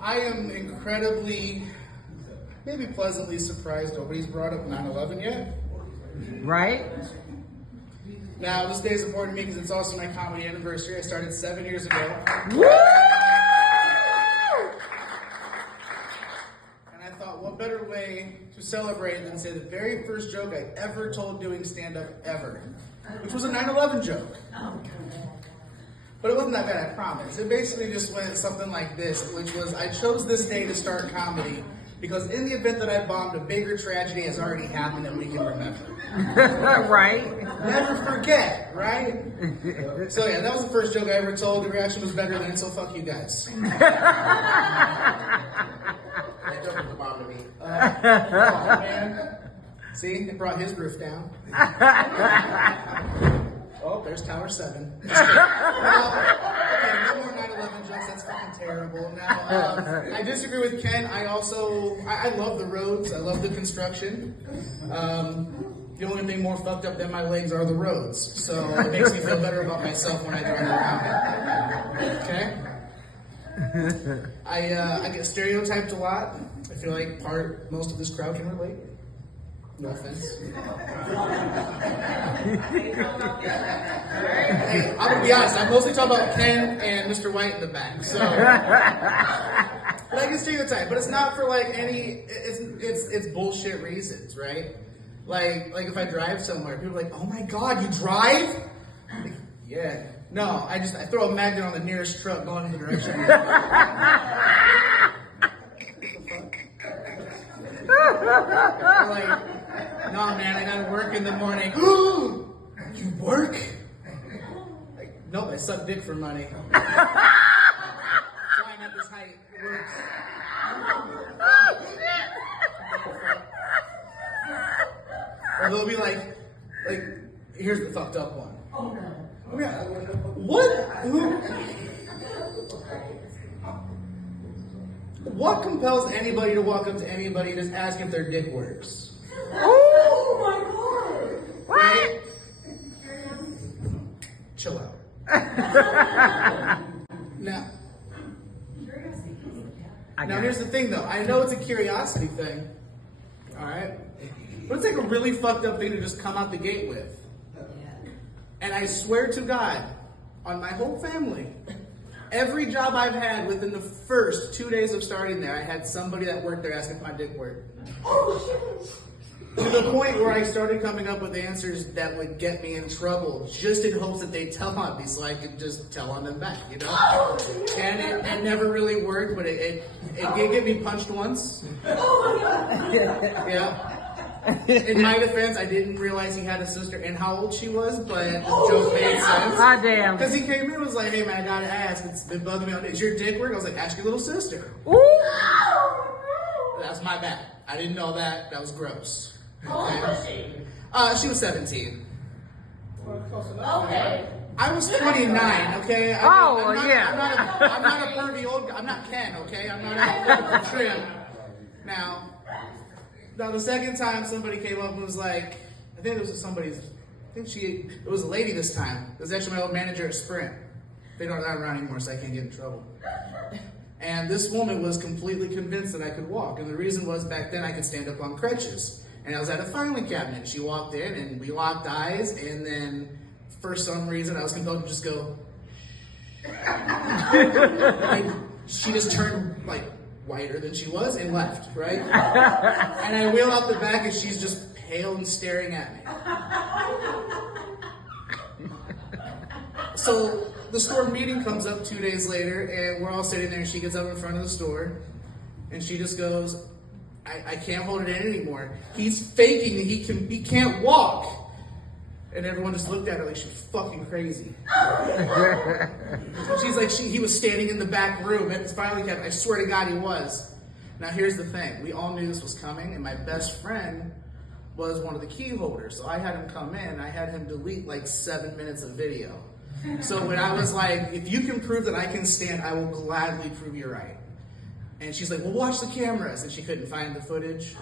I am incredibly, maybe pleasantly surprised nobody's brought up 9/11 yet. Right? Now, this day is important to me because it's also my comedy anniversary. I started 7 years ago. Woo! And I thought, what better way to celebrate than say the very first joke I ever told doing stand-up ever, which was a 9/11 joke. But it wasn't that bad, I promise. It basically just went something like this, which was, I chose this day to start comedy because in the event that I bombed, a bigger tragedy has already happened that we can remember. Right? Never forget, right? So yeah, that was the first joke I ever told. The reaction was better than, so fuck you guys. That joke was a bomb to me. Oh man. See, it brought his roof down. Oh, there's Tower 7. Okay, no more 9/11 jokes. That's fucking terrible. Now, I disagree with Ken. I love the roads. I love the construction. The only thing more fucked up than my legs are the roads. So it makes me feel better about myself when I drive around. Okay? I get stereotyped a lot. I feel like most of this crowd can relate. No offense. Hey, I'm gonna be honest. I mostly talk about Ken and Mr. White in the back. So, but I get stereotyped. But it's not for like any. It's bullshit reasons, right? Like if I drive somewhere, people are like, "Oh my God, you drive?" Like, yeah. No, I throw a magnet on the nearest truck going in the direction. Like, no man, I gotta work in the morning. Ooh, you work? Like, nope, I suck dick for money. Flying at this height works. Or they'll be like, here's the fucked up one. Oh no. What? What compels anybody to walk up to anybody and just ask if their dick works? Oh my God! Right? Chill out. Now, here's the thing though. I know it's a curiosity thing. Alright? But it's like a really fucked up thing to just come out the gate with. And I swear to God, on my whole family, every job I've had within the first 2 days of starting there, I had somebody that worked there asking if my dick worked. To the point where I started coming up with answers that would get me in trouble, just in hopes that they'd tell on me so I could just tell on them back, you know? And it never really worked, but it did get me punched once. Yeah. In my defense, I didn't realize he had a sister and how old she was, but the joke made sense. Ah, damn. Because he came in and was like, "Hey man, I gotta ask, it's been bugging me all day. Is your dick work?" I was like, "Ask your little sister." Ooh. That's my bad. I didn't know that. That was gross. Okay. She was 17. Okay. I was 29, okay? I'm not a pervy old guy. I'm not Ken, okay? I'm not a trim. Now, the second time somebody came up and was like, it was a lady this time. It was actually my old manager at Sprint. They don't run around anymore, so I can't get in trouble. And this woman was completely convinced that I could walk. And the reason was back then I could stand up on crutches. And I was at a filing cabinet. She walked in and we locked eyes. And then for some reason I was compelled to just go. And she just turned like whiter than she was and left, right? And I wheel out the back and she's just pale and staring at me. So the store meeting comes up 2 days later and we're all sitting there and she gets up in front of the store and she just goes, I can't hold it in anymore. He's faking that he can't walk. And everyone just looked at her like she's fucking crazy. She's like, he was standing in the back room at his filing cabinet. I swear to God he was. Now here's the thing. We all knew this was coming and my best friend was one of the key holders. So I had him come in. I had him delete like 7 minutes of video. So when I was like, if you can prove that I can stand, I will gladly prove you're right. And she's like, well, watch the cameras. And she couldn't find the footage.